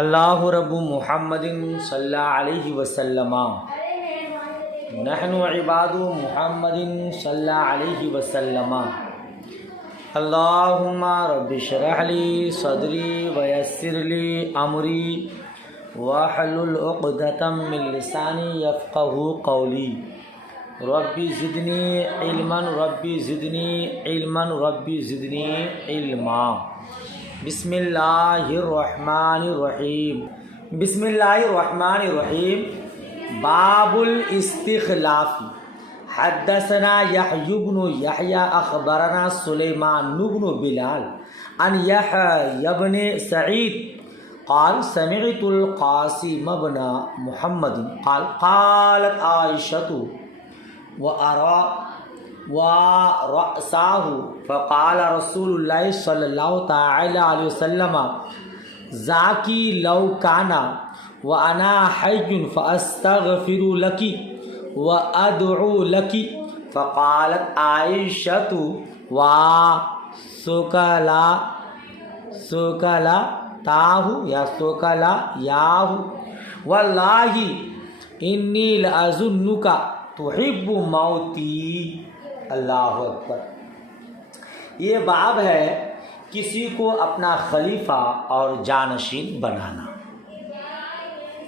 اللہ رب محمد صلی اللہ علیہ وسلم نحن عباد محمد صلی اللہ علیہ وسلم اللہم رب اشرح لی صدری ویسر لی امری واحلل عقدۃ من لسانی یفقہوا قولی ربی زدنی علما ربی زدنی علما ربی زدنی علما۔ بسم اللہ الرحمن الرحیم۔ بسم اللہ الرحمن الرحیم۔ باب الاستخلاف۔ حدثنا یحیی بن یحیی اخبرنا سلیمان بن بلال عن یحیی بن سعید قال سمعت القاسم بن محمد قال قالت عائشة ورأساه فقال رسول الله صلى الله تعالى عليه وسلم ذاكي لو كان وأنا حي فأستغفر لك وأدعو لك فقالت عائشة وسكلتاه يا سكلياه والله إني لأظنك تحب موتی۔ اللہ اکبر۔ یہ باب ہے کسی کو اپنا خلیفہ اور جانشین بنانا۔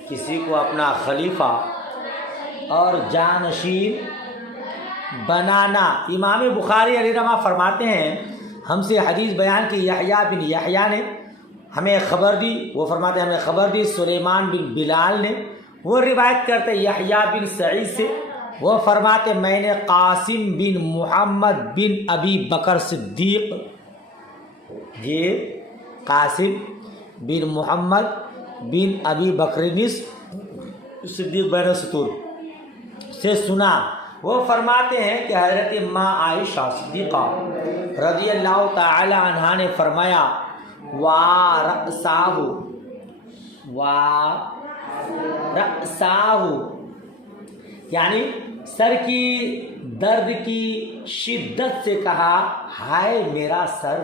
کسی کو اپنا خلیفہ اور جانشین بنانا۔ امام بخاری علیہ رحمہ فرماتے ہیں ہم سے حدیث بیان کی یحییٰ بن یحییٰ نے ہمیں خبر دی، وہ فرماتے ہیں ہمیں خبر دی سلیمان بن بلال نے، وہ روایت کرتے یحییٰ بن سعید سے، وہ فرماتے میں نے قاسم بن محمد بن ابی بکر صدیق، یہ قاسم بن محمد بن ابی بکر صدیق بین سطور سے سنا، وہ فرماتے ہیں کہ حضرت ماں عائشہ صدیقہ رضی اللہ تعالی عنہا نے فرمایا وَرَأْسَاهُ یعنی سر کی درد کی شدت سے کہا ہائے میرا سر،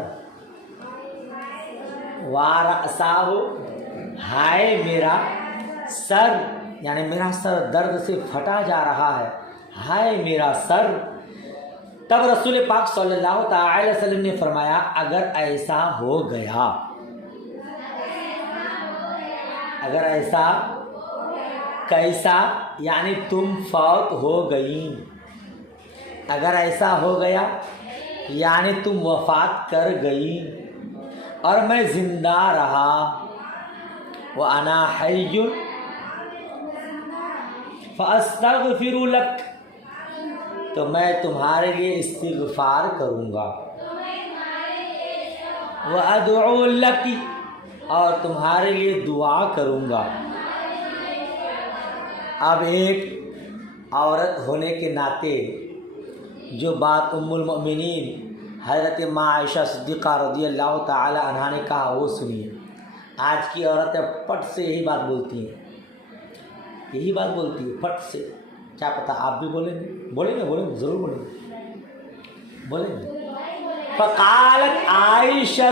وَرَأْسَاهُ ہائے میرا سر، یعنی میرا سر درد سے پھٹا جا رہا ہے، ہائے میرا سر۔ تب رسول پاک صلی اللہ تعالی وسلم نے فرمایا اگر ایسا ہو گیا، اگر ایسا کیسا یعنی تم فوت ہو گئی، اگر ایسا ہو گیا یعنی تم وفات کر گئی اور میں زندہ رہا، وَأَنَا حَيٌّ فَأَسْتَغْفِرُ لَكَ تو میں تمہارے لیے استغفار کروں گا، وَأَدْعُو لَكِ اور تمہارے لیے دعا کروں گا۔ اب ایک عورت ہونے کے ناطے جو بات ام المؤمنین حضرت ماں عائشہ صدیقہ رضی اللہ تعالی عنہا نے کہا وہ سنیے۔ آج کی عورتیں پٹ سے یہی بات بولتی ہیں، یہی بات بولتی ہے پٹ سے، کیا پتہ آپ بھی بولیں گے، بولیں گے ضرور بولیں گے۔ فقالت عائشہ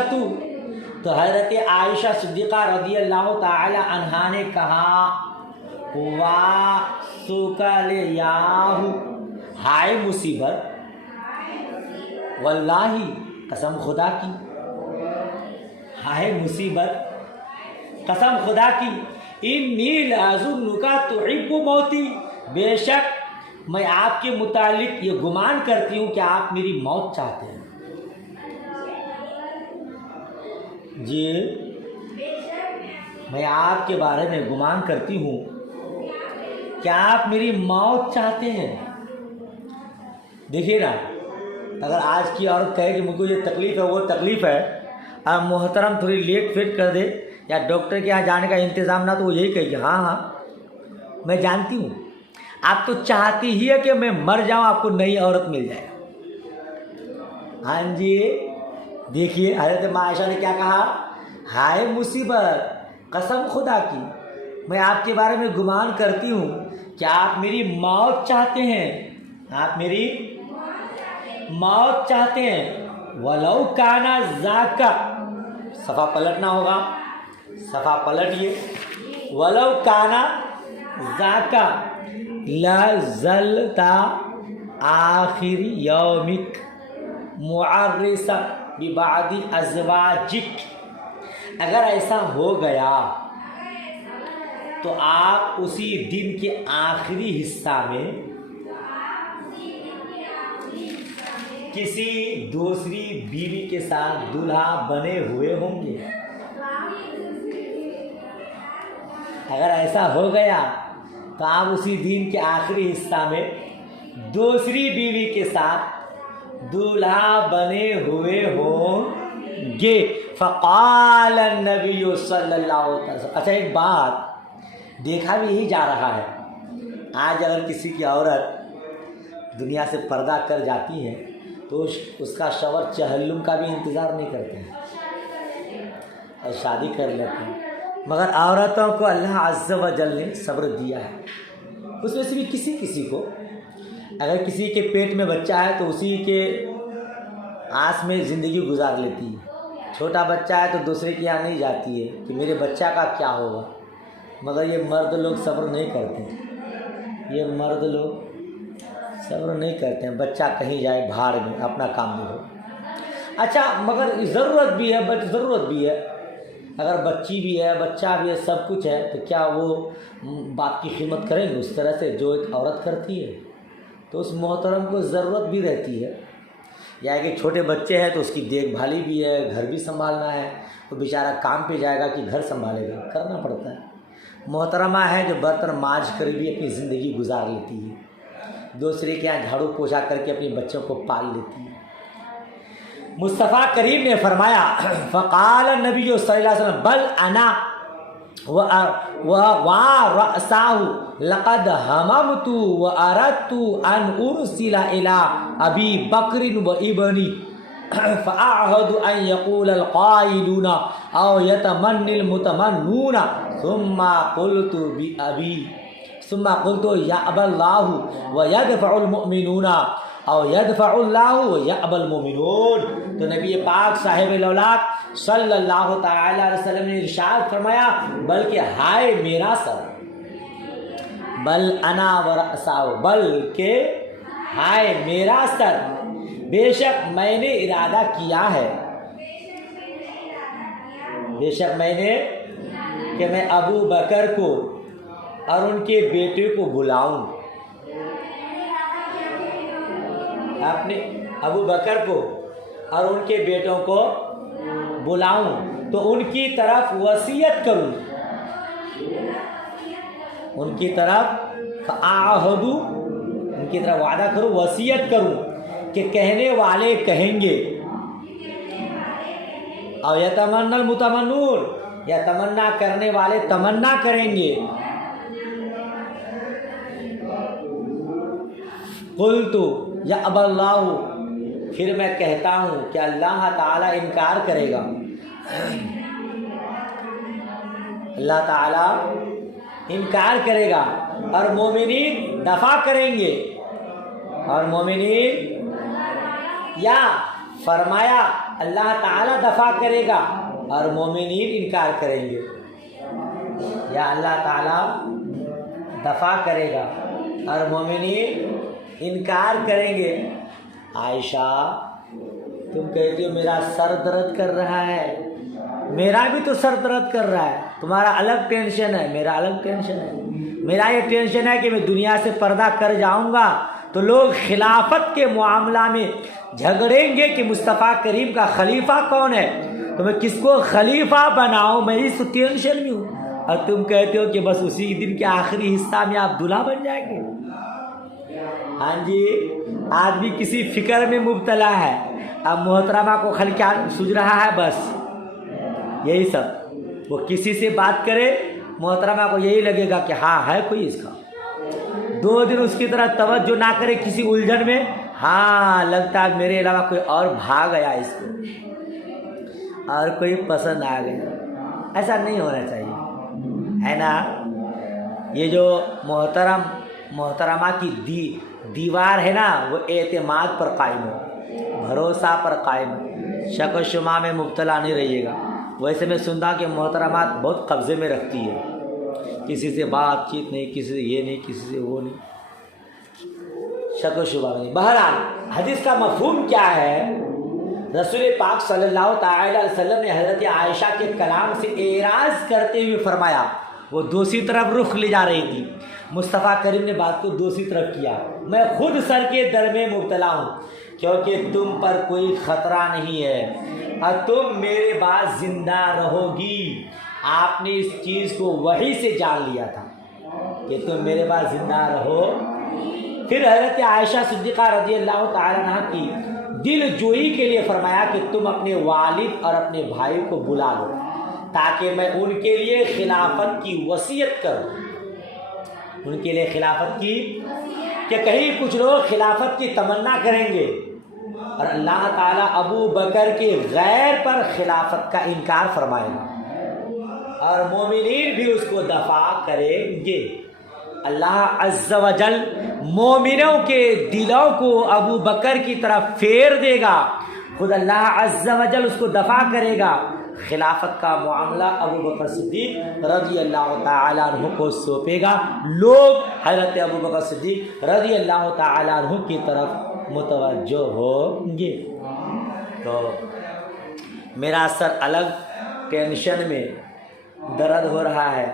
تو حضرت عائشہ صدیقہ رضی اللہ تعالی عنہا نے کہا وَسُكَلِيَاهُ ہائے مصیبت، واللہ قسم خدا کی، ہائے مصیبت قسم خدا کی، انی لأظنک تحب موتی بے شک میں آپ کے متعلق یہ گمان کرتی ہوں کہ آپ میری موت چاہتے ہیں۔ جی میں آپ کے بارے میں گمان کرتی ہوں کیا آپ میری موت چاہتے ہیں۔ دیکھیے نا، اگر آج کی عورت کہے کہ مجھ کو یہ تکلیف ہے وہ تکلیف ہے، اب محترم تھوڑی لیٹ فٹ کر دے یا ڈاکٹر کے یہاں جانے کا انتظام نہ، تو وہ یہی کہے گی ہاں میں جانتی ہوں آپ تو چاہتی ہی ہے کہ میں مر جاؤں، آپ کو نئی عورت مل جائے۔ ہاں جی دیکھیے حضرت ماں عائشہ نے کیا کہا، ہائے مصیبت قسم خدا کی میں آپ کے بارے میں گمان کرتی ہوں کہ آپ میری موت چاہتے ہیں، آپ میری موت چاہتے ہیں۔ وَلَوْ كَانَ ذَاكَ صفحہ پلٹنا ہوگا، صفحہ پلٹیے. ولو کانا ذاکا لزلتا آخر یومک معرسا ببعض ازواجک. اگر ایسا ہو گیا تو آپ اسی دن کے آخری حصہ میں کسی دوسری بیوی کے ساتھ دلہا بنے ہوئے ہوں گے. اگر ایسا ہو گیا تو آپ اسی دن کے آخری حصہ میں دوسری بیوی کے ساتھ دلہا بنے ہوئے ہوں گے. فقال النبی صلی اللہ علیہ وسلم. اچھا ایک بات دیکھا بھی یہی جا رہا ہے. آج اگر کسی کی عورت دنیا سے پردہ کر جاتی ہے تو اس کا شوہر چہلم کا بھی انتظار نہیں کرتے ہیں اور شادی کر لیتے ہیں. مگر عورتوں کو اللہ عز و جل نے صبر دیا ہے. اس میں سے بھی کسی کو اگر کسی کے پیٹ میں بچہ ہے تو اسی کے آس میں زندگی گزار لیتی ہے. چھوٹا بچہ ہے تو دوسرے کے یہاں نہیں جاتی ہے کہ میرے بچہ کا کیا ہوگا. مگر یہ مرد لوگ صبر نہیں کرتے ہیں. یہ مرد لوگ صبر نہیں کرتے ہیں. بچہ کہیں جائے بھاڑ میں, اپنا کام نہیں ہو. اچھا مگر ضرورت بھی ہے. اگر بچی بھی ہے, بچہ بھی ہے, سب کچھ ہے, تو کیا وہ باپ کی خدمت کریں گے اس طرح سے جو ایک عورت کرتی ہے؟ تو اس محترم کو ضرورت بھی رہتی ہے. یا کہ چھوٹے بچے ہیں تو اس کی دیکھ بھالی بھی ہے, گھر بھی سنبھالنا ہے. وہ بیچارہ کام پہ جائے گا کہ گھر سنبھالے گا, کرنا پڑتا ہے. محترمہ ہے جو برتن مانجھ کر بھی اپنی زندگی گزار لیتی ہے, دوسرے کے یہاں جھاڑو پوچھا کر کے اپنے بچوں کو پال لیتی ہے. مصطفیٰ کریم نے فرمایا فقال النبی صلی اللہ علیہ وسلم بل انا ورأساه لقد هممت وأردت أن أرسل إلى أبي بكر وابني فأعهد أن يقول القائلون أو يتمنى المتمنون ثم قلت يأبى الله ويدفع المؤمنون او يدفع الله ويأبى المؤمنون. تو نبی پاک صاحب الاولاق صلی اللہ تعالی علیہ وسلم نے ارشاد فرمایا بلکہ ہائے میرا سر, بل انا ورأساہ, بلکہ ہائے میرا سر, بے شک میں نے ارادہ کیا ہے, بے شک میں نے کہ میں ابو بکر کو اور ان کے بیٹے کو بلاؤں, اپنے ابو بکر کو اور ان کے بیٹوں کو بلاؤں تو ان کی طرف وصیت کروں, ان کی طرف فاعہدو, ان کی طرف وعدہ کروں, وصیت کروں کہ کہنے والے کہیں گے اور یتمنى المتمنون, یا تمنا کرنے والے تمنا کریں گے. قلت یأبی اللہ, پھر میں کہتا ہوں کہ اللہ تعالیٰ انکار کرے گا, اللہ تعالیٰ انکار کرے گا اور مومنین دفع کریں گے, اور مومنین, یا فرمایا اللہ تعالیٰ دفع کرے گا اور مومنین انکار کریں گے, یا اللہ تعالیٰ دفع کرے گا اور مومنین انکار کریں گے. عائشہ تم کہتی ہو میرا سر درد کر رہا ہے, میرا بھی تو سر درد کر رہا ہے, تمہارا الگ ٹینشن ہے, میرا الگ ٹینشن ہے. میرا یہ ٹینشن ہے کہ میں دنیا سے پردہ کر جاؤں گا تو لوگ خلافت کے معاملہ میں جھگڑیں گے کہ مصطفیٰ کریم کا خلیفہ کون ہے, تو میں کس کو خلیفہ بناؤں, میں اس ٹینشن میں ہوں. اور تم کہتے ہو کہ بس اسی دن کے آخری حصہ میں آپ دلہا بن جائیں گے. ہاں جی, آدمی کسی فکر میں مبتلا ہے, اب محترمہ کو خالی کیا سوچ رہا ہے, بس یہی سب. وہ کسی سے بات کرے محترمہ کو یہی لگے گا کہ ہاں ہے کوئی اس کا, 2 دن اس کی طرح توجہ نہ کرے کسی الجھن میں, ہاں لگتا ہے میرے علاوہ کوئی اور بھاگ گیا اس کو, اور کوئی پسند آ گیا. ایسا نہیں ہونا چاہیے, ہے نا. یہ جو محترمہ کی دیوار ہے نا, وہ اعتماد پر قائم ہو, بھروسہ پر قائم ہو, شک و شبہ میں مبتلا نہیں رہیے گا. ویسے میں سنتا کہ محترمات بہت قبضے میں رکھتی ہے، کسی سے بات چیت نہیں، کسی سے یہ نہیں، کسی سے وہ نہیں، شک و شبہ نہیں۔ بہرحال حدیث کا مفہوم کیا ہے؟ رسول پاک صلی اللہ تعالی علیہ وسلم نے حضرت عائشہ کے کلام سے اعراض کرتے ہوئے فرمایا، وہ دوسری طرف رخ لے جا رہی تھی، مصطفیٰ کریم نے بات کو دوسری طرف کیا، میں خود سر کے در میں مبتلا ہوں کیونکہ تم پر کوئی خطرہ نہیں ہے اور تم میرے بعد زندہ رہو گی۔ آپ نے اس چیز کو وحی سے جان لیا تھا کہ تم میرے بعد زندہ رہو۔ پھر حضرت عائشہ صدیقہ رضی اللہ تعالیٰ عنہ کی دل جوئی کے لیے فرمایا کہ تم اپنے والد اور اپنے بھائی کو بلا لو تاکہ میں ان کے لیے خلافت کی وصیت کروں، ان کے لیے خلافت کی، کہ کہیں کچھ لوگ خلافت کی تمنا کریں گے اور اللہ تعالیٰ ابو بکر کے غیر پر خلافت کا انکار فرمائے گا اور مومنین بھی اس کو دفاع کریں گے۔ اللہ عز و جل مومنوں کے دلوں کو ابو بکر کی طرف پھیر دے گا، خود اللہ عز و جل اس کو دفاع کرے گا، خلافت کا معاملہ ابو بکر صدیق رضی اللہ تعالیٰ عنہ کو سونپے گا، لوگ حضرت ابو بکر صدیق رضی اللہ تعالیٰ عنہ کی طرف متوجہ ہوں گے۔ تو میرا سر الگ ٹینشن میں درد ہو رہا ہے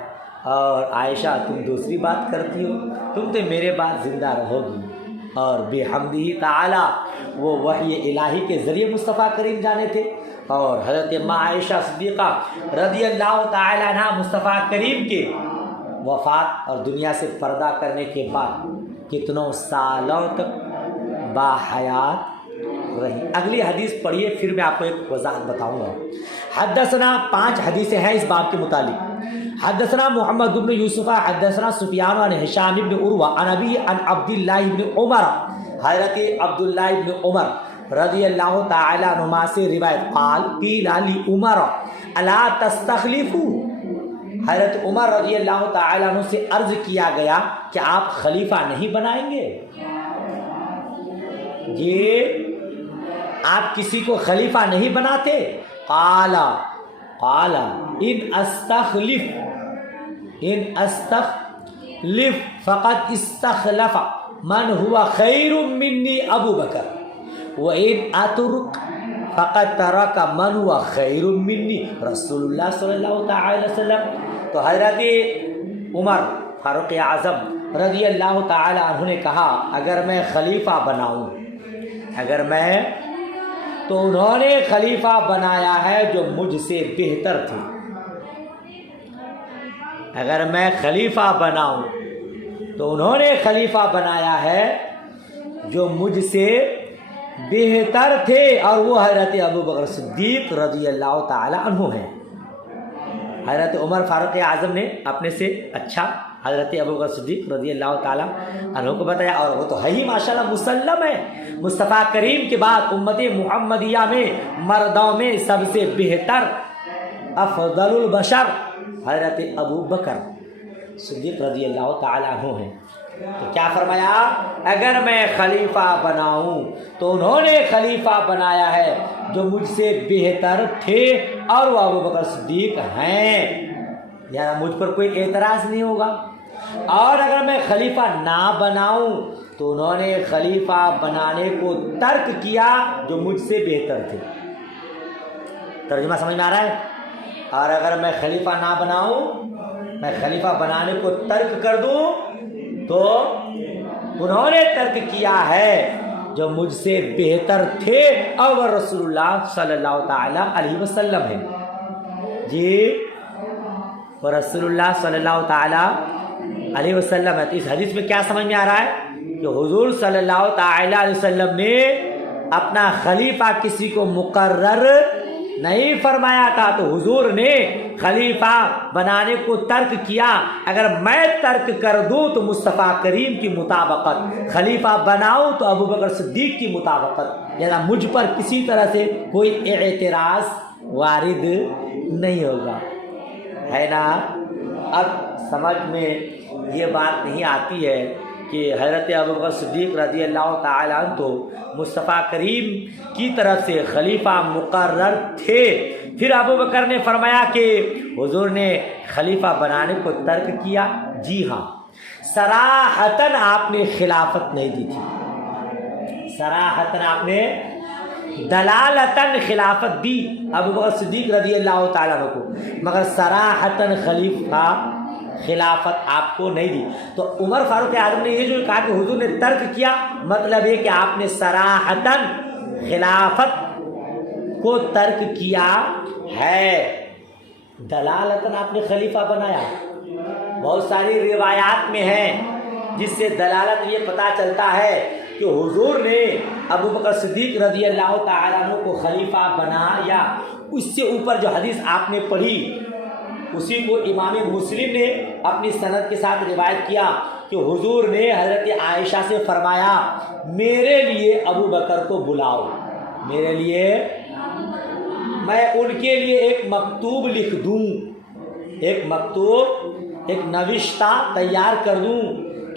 اور عائشہ تم دوسری بات کرتی ہو، تم تو میرے بعد زندہ رہو گی۔ اور بحمدہ تعالی وہ وحی الہی کے ذریعے مصطفیٰ کریم جانے تھے، اور حضرت ماں عائشہ صدیقہ رضی اللہ تعالی عنہ مصطفیٰ کریم کے وفات اور دنیا سے پردہ کرنے کے بعد کتنوں سالوں تک باحیات رہی۔ اگلی حدیث پڑھیے، پھر میں آپ کو ایک وضاحت بتاؤں گا۔ حدثنا 5 حدیثیں ہیں اس باب کے متعلق۔ حدثنا محمد بن یوسف حدثنا سفیان عن ہشام بن عروہ عن ابی عن عبداللہ بن عمر، حضرت عبداللہ بن عمر رضی اللہ تعالی عنہما سے روایت، قال قیل لعمر الا تستخلفوا، حضرت عمر رضی اللہ تعالی عنہ سے عرض کیا گیا کہ آپ خلیفہ نہیں بنائیں گے؟ یہ آپ کسی کو خلیفہ نہیں بناتے؟ قال ان استخلف فقد استخلف من هو خیر منی ابو بکر وان اترک فقد ترک من هو خیر منی رسول اللہ صلی اللہ تعالی وسلم۔ تو حضرت عمر فاروق اعظم رضی اللہ تعالی عنہ نے کہا اگر میں خلیفہ بناؤں، تو انہوں نے خلیفہ بنایا ہے جو مجھ سے بہتر تھے۔ اگر میں خلیفہ بناؤں تو انہوں نے خلیفہ بنایا ہے جو مجھ سے بہتر تھے، اور وہ حضرت ابو بکر صدیق رضی اللہ تعالی عنہ ہیں۔ حضرت عمر فاروق اعظم نے اپنے سے اچھا حضرت ابو بکر صدیق رضی اللہ تعالیٰ عنہ کو بتایا، اور وہ تو ہے ہی ماشاءاللہ مسلم ہے، مصطفیٰ کریم کے بعد امت محمدیہ میں مردوں میں سب سے بہتر افضل البشر حضرت ابو بکر صدیق رضی اللہ تعالیٰ عنہ ہیں۔ تو کیا فرمایا؟ اگر میں خلیفہ بناؤں تو انہوں نے خلیفہ بنایا ہے جو مجھ سے بہتر تھے، اور وہ ابو بکر صدیق ہیں، یعنی مجھ پر کوئی اعتراض نہیں ہوگا۔ اور اگر میں خلیفہ نہ بناؤں تو انہوں نے خلیفہ بنانے کو ترک کیا جو مجھ سے بہتر تھے۔ ترجمہ سمجھ میں آ رہا ہے؟ اور اگر میں خلیفہ نہ بناؤں، میں خلیفہ بنانے کو ترک کر دوں تو انہوں نے ترک کیا ہے جو مجھ سے بہتر تھے، اور وہ رسول اللہ صلی اللہ تعالی علیہ وسلم ہے۔ جی وہ رسول اللہ صلی اللہ تعالی علیہ وسلم ہے۔ تو اس حدیث میں کیا سمجھ میں آ رہا ہے کہ حضور صلی اللہ تعالی علیہ وسلم نے اپنا خلیفہ کسی کو مقرر نہیں فرمایا تھا، تو حضور نے خلیفہ بنانے کو ترک کیا۔ اگر میں ترک کر دوں تو مصطفیٰ کریم کی مطابقت، خلیفہ بناؤں تو ابو بکر صدیق کی مطابقت، یعنی مجھ پر کسی طرح سے کوئی اعتراض وارد نہیں ہوگا، ہے نا؟ اب سمجھ میں یہ بات نہیں آتی ہے کہ حضرت ابوبکر صدیق رضی اللہ تعالیٰ عنہ تو مصطفیٰ کریم کی طرف سے خلیفہ مقرر تھے. پھر ابوبکر نے فرمایا کہ حضور نے خلیفہ بنانے کو ترک کیا. جی ہاں، صراحتاً آپ نے خلافت نہیں دی تھی، صراحتاً آپ نے دلالتاً خلافت دی ابوبکر صدیق رضی اللہ تعالیٰ عنہ کو، مگر صراحتاً خلافت آپ کو نہیں دی. تو عمر فاروق اعظم نے یہ جو کہا کہ حضور نے ترک کیا، مطلب یہ کہ آپ نے صراحتاً خلافت کو ترک کیا ہے، دلالتاً آپ نے خلیفہ بنایا. بہت ساری روایات میں ہیں جس سے دلالت یہ پتہ چلتا ہے کہ حضور نے ابوبکر صدیق رضی اللہ تعالیٰ عنہ کو خلیفہ بنایا. اس سے اوپر جو حدیث آپ نے پڑھی اسی کو امام مسلم نے اپنی سند کے ساتھ روایت کیا کہ حضور نے حضرت عائشہ سے فرمایا میرے لیے ابو بکر کو بلاؤ، میرے لیے، میں ان کے لیے ایک مکتوب لکھ دوں، ایک مکتوب، ایک نوشتہ تیار کر دوں،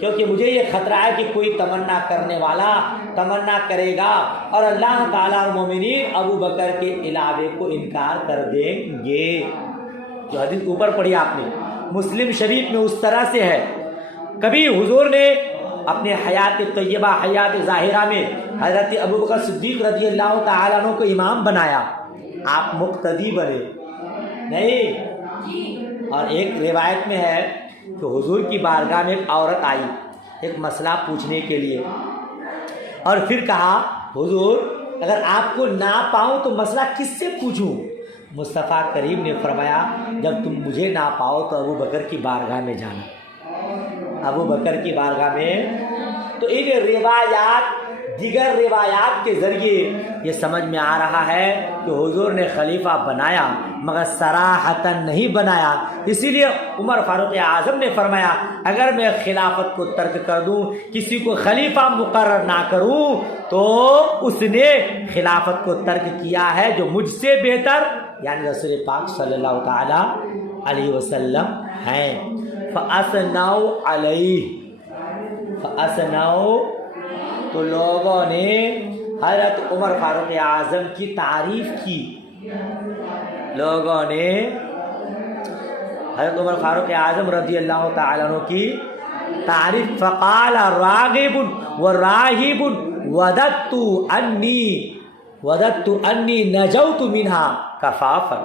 کیونکہ مجھے یہ خطرہ ہے کہ کوئی تمنا کرنے والا تمنا کرے گا اور اللہ تعالیٰ اور مومنین ابو بکر کے علاوے کو انکار کر دیں گے. جو حدیث اوپر پڑھی آپ نے مسلم شریف میں اس طرح سے ہے. کبھی حضور نے اپنے حیات طیبہ، حیات ظاہرہ میں حضرت ابوبکر صدیق رضی اللہ تعالیٰ عنہ کو امام بنایا، آپ مقتدی بنے نہیں. اور ایک روایت میں ہے کہ حضور کی بارگاہ میں ایک عورت آئی ایک مسئلہ پوچھنے کے لیے، اور پھر کہا حضور اگر آپ کو نہ پاؤں تو مسئلہ کس سے پوچھوں؟ مصطفیٰ کریم نے فرمایا جب تم مجھے نہ پاؤ تو ابو بکر کی بارگاہ میں جانا، ابو بکر کی بارگاہ میں. تو ان روایات، دیگر روایات کے ذریعے یہ سمجھ میں آ رہا ہے کہ حضور نے خلیفہ بنایا مگر صراحتاً نہیں بنایا. اسی لیے عمر فاروق اعظم نے فرمایا اگر میں خلافت کو ترک کر دوں، کسی کو خلیفہ مقرر نہ کروں، تو اس نے خلافت کو ترک کیا ہے جو مجھ سے بہتر یعنی رسول پاک صلی اللہ تعالی علیہ وسلم ہیں. فَأَثْنَوْا عَلَيْهِ، فَأَثْنَوْا، تو لوگوں نے حضرت عمر فاروق اعظم کی تعریف کی، لوگوں نے حضرت عمر فاروق اعظم رضی اللہ تعالیٰ عنہ کی تعریف. فقال راغب وراہب وددت انی نجوت منہا کفافا،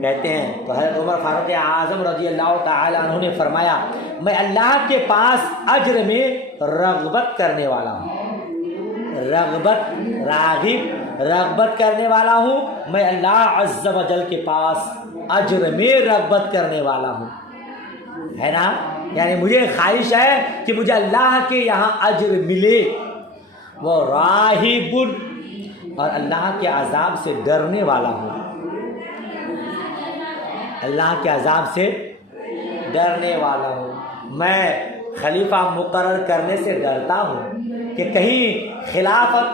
کہتے ہیں تو حضرت عمر فاروق اعظم رضی اللہ تعالیٰ عنہ نے فرمایا میں اللہ کے پاس اجر میں رغبت کرنے والا ہوں، رغبت کرنے والا ہوں، میں اللہ عز و جل کے پاس اجر میں رغبت کرنے والا ہوں، ہے نا. یعنی مجھے خواہش ہے کہ مجھے اللہ کے یہاں اجر ملے. وہ راہب، اور اللہ کے عذاب سے ڈرنے والا ہوں، اللہ کے عذاب سے ڈرنے والا ہوں. میں خلیفہ مقرر کرنے سے ڈرتا ہوں کہ کہیں خلافت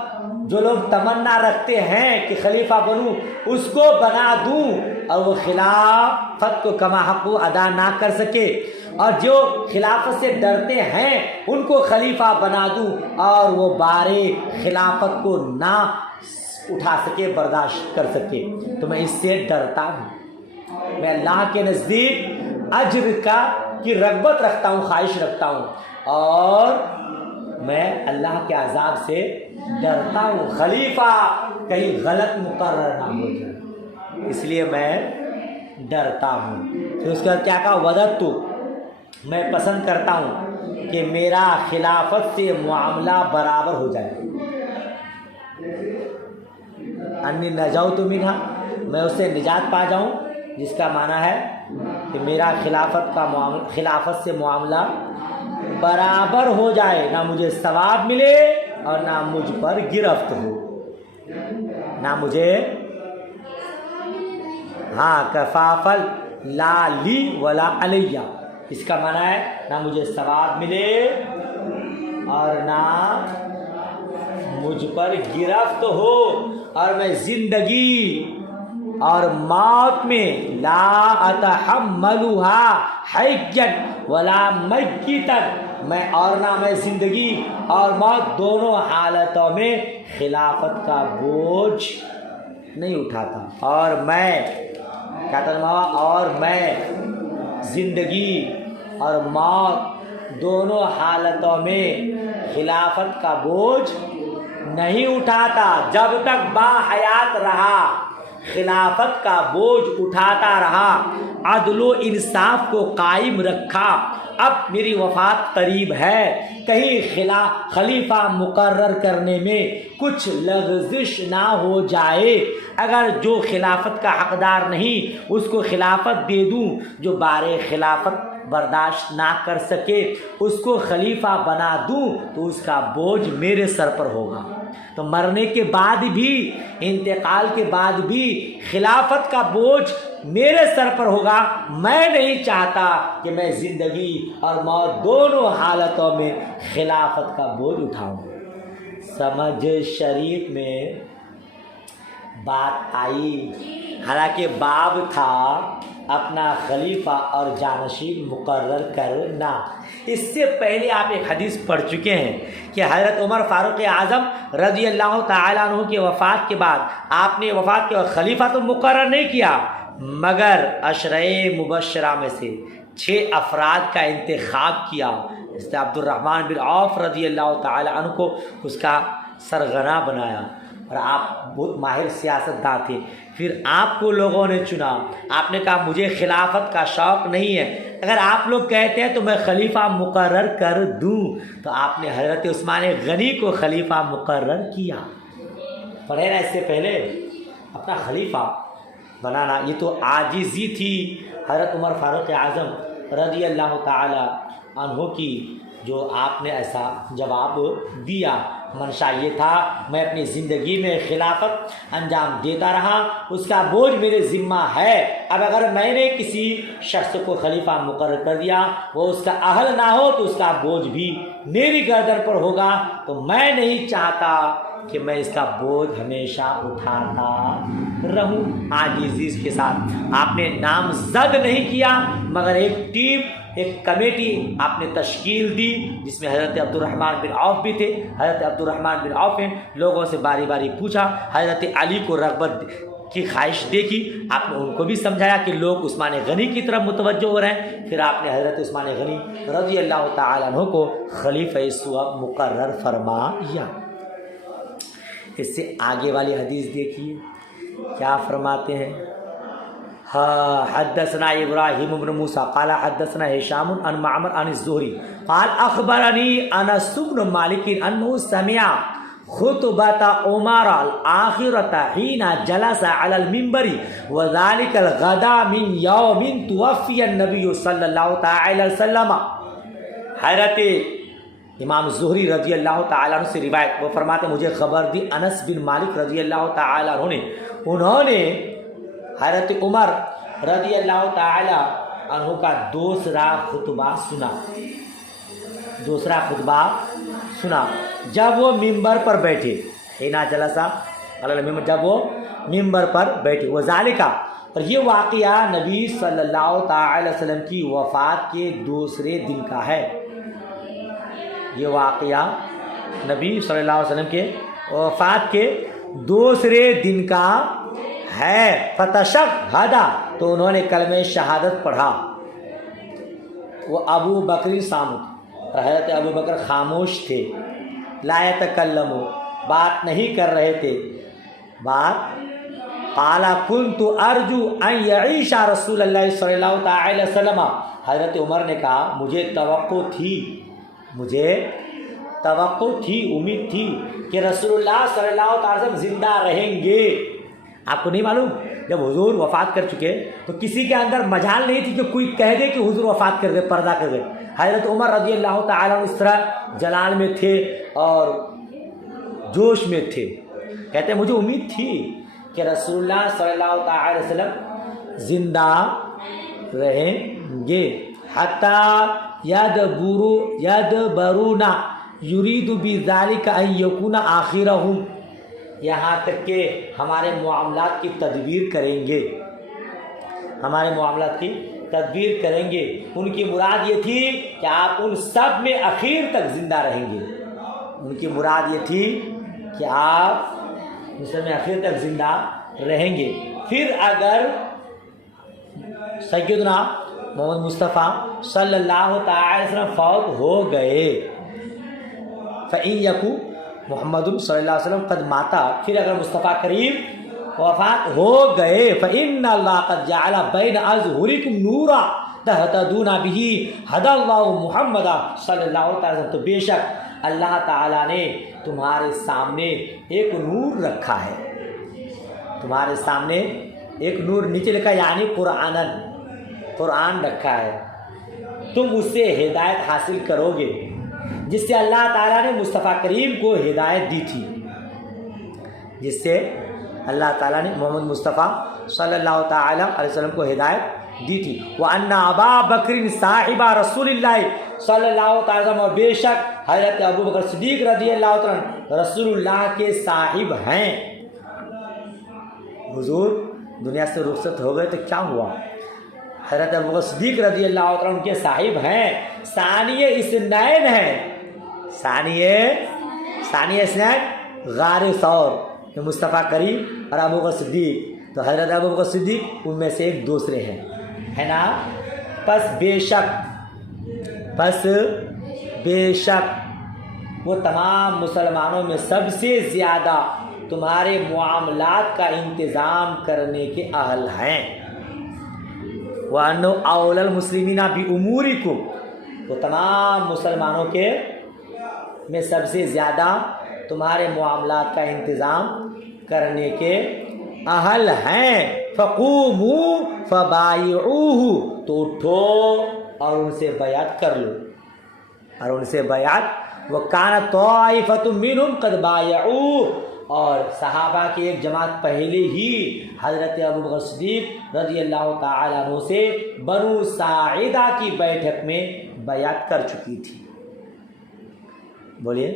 جو لوگ تمنا رکھتے ہیں کہ خلیفہ بنوں اس کو بنا دوں اور وہ خلافت کو کما حق ادا نہ کر سکے، اور جو خلافت سے ڈرتے ہیں ان کو خلیفہ بنا دوں اور وہ بارے خلافت کو نہ اٹھا سکے، برداشت کر سکے. تو میں اس سے ڈرتا ہوں. میں اللہ کے نزدیک اجر کی رغبت رکھتا ہوں، خواہش رکھتا ہوں، اور میں اللہ کے عذاب سے ڈرتا ہوں خلیفہ کہیں غلط مقرر نہ ہو جائے، اس لیے میں ڈرتا ہوں. پھر اس کے بعد کیا کہا؟ وددت، میں پسند کرتا ہوں کہ میرا خلافت سے معاملہ برابر ہو جائے. انی نجوت منہا، میں اس سے نجات پا جاؤں، جس کا معنی ہے کہ میرا خلافت سے معاملہ برابر ہو جائے، نہ مجھے ثواب ملے اور نہ مجھ پر گرفت ہو، نہ مجھے کفافل لا لی ولا علیہ، اس کا معنی ہے نہ مجھے ثواب ملے اور نہ مجھ پر گرفت ہو، اور میں زندگی اور موت میں لا اتحملها حیا ولا میتا، میں اور نہ میں زندگی اور موت دونوں حالتوں میں خلافت کا بوجھ نہیں اٹھاتا، اور میں کیا ترجمہ، اور میں زندگی اور موت دونوں حالتوں میں خلافت کا بوجھ نہیں اٹھاتا۔ جب تک باحیات رہا خلافت کا بوجھ اٹھاتا رہا، عدل و انصاف کو قائم رکھا۔ اب میری وفات قریب ہے، کہیں خلیفہ مقرر کرنے میں کچھ لغزش نہ ہو جائے۔ اگر جو خلافت کا حقدار نہیں اس کو خلافت دے دوں، جو بارے خلافت برداشت نہ کر سکے اس کو خلیفہ بنا دوں تو اس کا بوجھ میرے سر پر ہوگا۔ تو مرنے کے بعد بھی، انتقال کے بعد بھی خلافت کا بوجھ میرے سر پر ہوگا۔ میں نہیں چاہتا کہ میں زندگی اور موت دونوں حالتوں میں خلافت کا بوجھ اٹھاؤں۔ سمجھ شریف میں بات آئی، حالانکہ باب تھا اپنا خلیفہ اور جانشین مقرر کرنا۔ اس سے پہلے آپ ایک حدیث پڑھ چکے ہیں کہ حضرت عمر فاروق اعظم رضی اللہ تعالیٰ عنہ کی وفات کے بعد آپ نے وفات کے خلیفہ تو مقرر نہیں کیا، مگر عشرۂ مبشرہ میں سے 6 افراد کا انتخاب کیا۔ اس نے عبد الرحمن بن عوف رضی اللہ تعالیٰ عنہ کو اس کا سرغنہ بنایا، اور آپ بہت ماہر سیاست داں تھے۔ پھر آپ کو لوگوں نے چنا، آپ نے کہا مجھے خلافت کا شوق نہیں ہے، اگر آپ لوگ کہتے ہیں تو میں خلیفہ مقرر کر دوں، تو آپ نے حضرت عثمان غنی کو خلیفہ مقرر کیا۔ پڑھے نا اس سے پہلے، اپنا خلیفہ بنانا یہ تو عاجزی تھی حضرت عمر فاروق اعظم رضی اللہ تعالی عنہ کی، جو آپ نے ایسا جواب دیا۔ منشا یہ تھا میں اپنی زندگی میں خلافت انجام دیتا رہا، اس کا بوجھ میرے ذمہ ہے۔ اب اگر میں نے کسی شخص کو خلیفہ مقرر کر دیا، وہ اس کا اہل نہ ہو تو اس کا بوجھ بھی میری گردن پر ہوگا، تو میں نہیں چاہتا کہ میں اس کا بوجھ ہمیشہ اٹھاتا رہوں۔ عاجزی کے ساتھ آپ نے نامزد نہیں کیا، مگر ایک ٹیم، ایک کمیٹی آپ نے تشکیل دی جس میں حضرت عبد الرحمن بن عوف بھی تھے۔ حضرت عبد الرحمن بن عوف نے لوگوں سے باری باری پوچھا، حضرت علی کو رغبت کی خواہش دیکھی، آپ نے ان کو بھی سمجھایا کہ لوگ عثمان غنی کی طرف متوجہ ہو رہے ہیں۔ پھر آپ نے حضرت عثمان غنی رضی اللہ تعالیٰ عنہ کو خلیفہ صوب مقرر فرمایا۔ اس سے آگے والی حدیث دیکھیے کیا فرماتے ہیں۔ حدثنا ابراہیم بن موسیٰ قال حدثنا ہشام عن معمر عن الزہری قال اخبرنی انس بن مالک انه سمع خطبۃ عمر الآخرۃ حین جلس علی المنبر وذلك الغدا من یوم توفی النبی صلی اللہ تعالی علیہ وسلم۔ حضرت امام زہری رضی اللہ تعالیٰ عنہ سے روایت، وہ فرماتے مجھے خبر دی انس بن مالک رضی اللہ تعالیٰ عنہ نے، انہوں نے حضرت عمر رضی اللہ تعالیٰ عنہ کا دوسرا خطبہ سنا جب وہ ممبر پر بیٹھے، حینا جلسہ علی المنبر، جب وہ ممبر پر بیٹھے، وذالکا، اور یہ واقعہ نبی صلی اللہ تعالی وسلم کی وفات کے دوسرے دن کا ہے۔ یہ واقعہ نبی صلی اللہ علیہ وسلم کے وفات کے دوسرے دن کا ہے۔ فتشہد، تو انہوں نے کلمہ شہادت پڑھا۔ وہ ابو بکر صامت، حضرت ابو بکر خاموش تھے، لا یتکلموا، بات نہیں کر رہے تھے۔ قال کنت ارجو ان یعیش رسول اللہ صلی اللہ تعالی وسلم، حضرت عمر نے کہا مجھے توقع تھی، امید تھی کہ رسول اللہ صلی اللہ تعالی وسلم زندہ رہیں گے۔ آپ کو نہیں معلوم جب حضور وفات کر چکے تو کسی کے اندر مجال نہیں تھی کہ کوئی کہہ دے کہ حضور وفات کر گئے، پردہ کر گئے۔ حضرت عمر رضی اللہ تعالیٰ عنہ اس طرح جلال میں تھے اور جوش میں تھے، کہتے ہیں مجھے امید تھی کہ رسول اللہ صلی اللہ تعالی وسلم زندہ رہیں گے۔ حتی یدبرون یرید بذلک ان یکون آخرہم، یہاں تک کہ ہمارے معاملات کی تدبیر کریں گے، ہمارے معاملات کی تدبیر کریں گے، ان کی مراد یہ تھی کہ آپ ان سب میں اخیر تک زندہ رہیں گے، ان کی مراد یہ تھی کہ آپ ان سب میں اخیر تک زندہ رہیں گے۔ پھر اگر سیدنا محمد مصطفیٰ صلی اللہ تعالی وسلم فوت ہو گئے، فَإِن يَكُ محمد صلی اللہ علیہ وسلم قد ماتا، پھر اگر مصطفیٰ کریم وفات ہو گئے، فَإِنَّ اللَّهَ قَدْ جَعَلَ بَيْنَ أَظْهُرِكُمْ نُورًا تَهْتَدُونَ بِهِ هَدَى اللَّهُ مُحَمَّدًا صلی اللہ تعالی وسلم، تو بے شک اللہ تعالیٰ نے تمہارے سامنے ایک نور رکھا ہے، تمہارے سامنے ایک نور، نیچے لکھا یعنی قرآن رکھا ہے، تم اس سے ہدایت حاصل کرو گے، جس سے اللہ تعالیٰ نے مصطفیٰ کریم کو ہدایت دی تھی، جس سے اللہ تعالیٰ نے محمد مصطفیٰ صلی اللہ تعالی علیہ وسلم کو ہدایت دی تھی۔ وَأَنَّ أَبَا بَكْرٍ صَاحِبَ رسول اللہ صلی اللہ تعالی وسلم، اور بے شک حضرت ابو بکر صدیق رضی اللہ تعالیٰ عنہ رسول اللہ کے صاحب ہیں۔ حضور دنیا سے رخصت ہو گئے تو کیا ہوا؟ حضرت ابو بکر صدیق رضی اللہ تعالیٰ عنہ ان کے صاحب ہیں، ثانی اثنین ہیں، ثانی اثنین غار ثور، مصطفیٰ کریم اور ابو بکر صدیق، تو حضرت ابو بکر صدیق ان میں سے ایک دوسرے ہیں، ہے نا؟ پس بے شک وہ تمام مسلمانوں میں سب سے زیادہ تمہارے معاملات کا انتظام کرنے کے اہل ہیں۔ وَأَنَّهُ أَوْلَى الْمُسْلِمِينَ بِأُمُورِكُمْ، وہ تمام مسلمانوں کے میں سب سے زیادہ تمہارے معاملات کا انتظام کرنے کے اہل ہیں۔ فَقُومُوا فَبَايِعُوهُ، تو اٹھو اور ان سے بیعت کر لو، اور ان سے بیعت۔ وَكَانَ طَائِفَةٌ مِّنْهُمْ قَدْ بَايَعُوا، اور صحابہ کی ایک جماعت پہلے ہی حضرت ابو بکر صدیق رضی اللہ تعالیٰ عنہ سے بنو ساعدہ کی بیٹھک میں بیعت کر چکی تھی۔ بولیے،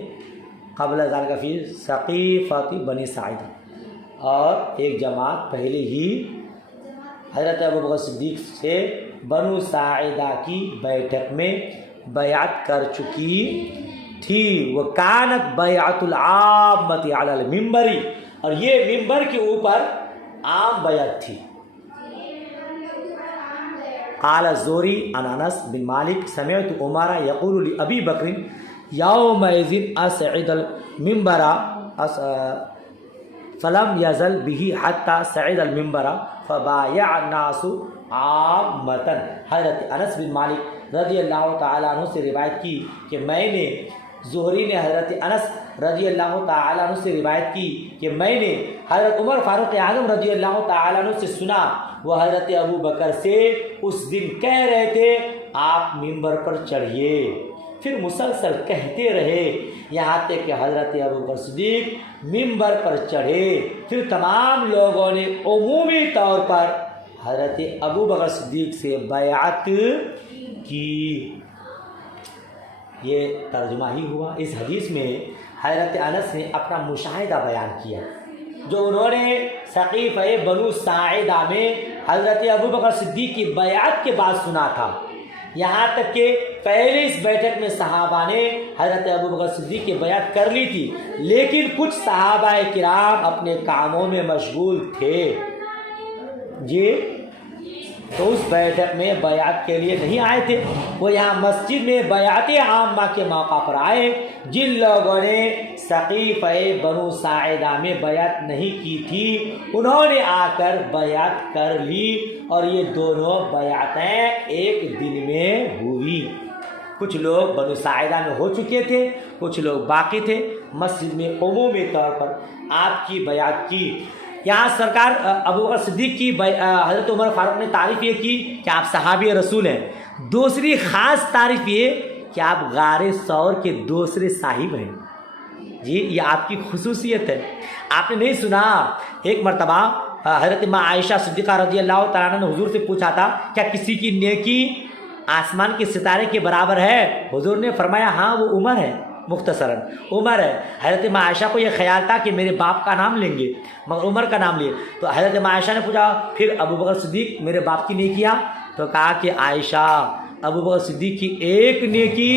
قبل ذالک فی سقیفۃ بنی ساعدہ، اور ایک جماعت پہلے ہی حضرت ابو بکر صدیق سے بنو ساعدہ کی بیٹھک میں بیعت کر چکی تھی۔ وَكَانَتْ بَيْعَةُ الْعَامَّةِ عَلَى الْمِنبَرِ، اور یہ ممبر کے اوپر عام بیعت تھی۔ قال الزہری عن انس بن مالک سمعت عمر یقول لأبی بکر یومئذ اصعد المنبر فلم یزل به حتی صعد المنبر فبایع الناس عامۃ۔ حضرت انس بن مالک رضی اللہ تعالیٰ عنہ سے روایت کی کہ میں نے، زہری نے حضرت انس رضی اللہ تعالیٰ عنہ سے روایت کی کہ میں نے حضرت عمر فاروق اعظم رضی اللہ تعالیٰ عنہ سے سنا، وہ حضرت ابو بکر سے اس دن کہہ رہے تھے آپ ممبر پر چڑھیے، پھر مسلسل کہتے رہے یہاں تک کہ حضرت ابو بکر صدیق ممبر پر چڑھے، پھر تمام لوگوں نے عمومی طور پر حضرت ابو بکر صدیق سے بیعت کی۔ یہ ترجمہ ہی ہوا۔ اس حدیث میں حضرت انس نے اپنا مشاہدہ بیان کیا جو انہوں نے سقیفہ بنو ساعدہ میں حضرت ابو بکر صدیق کی بیعت کے بعد سنا تھا، یہاں تک کہ پہلے اس بیٹھک میں صحابہ نے حضرت ابو بکر صدیق کی بیعت کر لی تھی، لیکن کچھ صحابہ کرام اپنے کاموں میں مشغول تھے جی، تو اس بیٹھک میں بیعت کے لیے نہیں آئے تھے، وہ یہاں مسجد میں بیعت عامہ کے موقع پر آئے۔ جن لوگوں نے سقیفہ بنو ساعدہ میں بیعت نہیں کی تھی انہوں نے آ کر بیعت کر لی، اور یہ دونوں بیعتیں ایک دن میں ہوئی۔ کچھ لوگ بنو ساعدہ میں ہو چکے تھے، کچھ لوگ باقی تھے، مسجد میں عمومی طور پر آپ کی بیعت کی۔ یہاں سرکار ابو بکر صدیق کی حضرت عمر فاروق نے تعریف یہ کی کہ آپ صحابی رسول ہیں، دوسری خاص تعریف یہ کہ آپ غار ثور کے دوسرے صاحب ہیں جی، یہ آپ کی خصوصیت ہے۔ آپ نے نہیں سنا ایک مرتبہ حضرت ماں عائشہ صدیقہ رضی اللہ تعالیٰ عنہ نے حضور سے پوچھا تھا کیا کسی کی نیکی آسمان کے ستارے کے برابر ہے؟ حضور نے فرمایا ہاں وہ عمر ہے، مختصراً عمر ہے۔ حضرت ماں عائشہ کو یہ خیال تھا کہ میرے باپ کا نام لیں گے مگر عمر کا نام لیے، تو حضرت ماں عائشہ نے پوچھا پھر ابو بکر صدیق میرے باپ کی نیکیاں؟ تو کہا کہ عائشہ ابو بکر صدیق کی ایک نیکی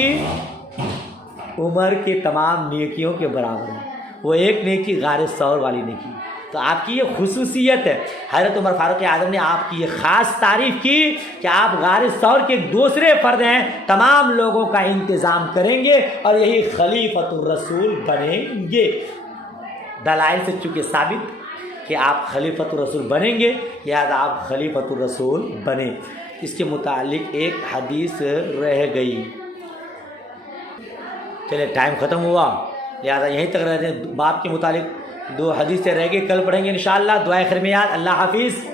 عمر کے تمام نیکیوں کے برابر ہے، وہ ایک نیکی غار ثور والی نیکی۔ تو آپ کی یہ خصوصیت ہے، حضرت عمر فاروق اعظم نے آپ کی یہ خاص تعریف کی کہ آپ غار ثور کے ایک دوسرے فرد ہیں، تمام لوگوں کا انتظام کریں گے اور یہی خلیفۃ الرسول بنیں گے۔ دلائل سے چونکہ ثابت کہ آپ خلیفۃ الرسول بنیں گے، لہٰذا آپ خلیفۃ الرسول بنیں۔ اس کے متعلق ایک حدیث رہ گئی، چلے ٹائم ختم ہوا لہٰذا یہیں تک رہتے ہیں۔ باپ کے متعلق 2 حدیثیں رہ گئی، کل پڑھیں گے انشاءاللہ۔ دعائے خیر میں یاد، اللہ حافظ۔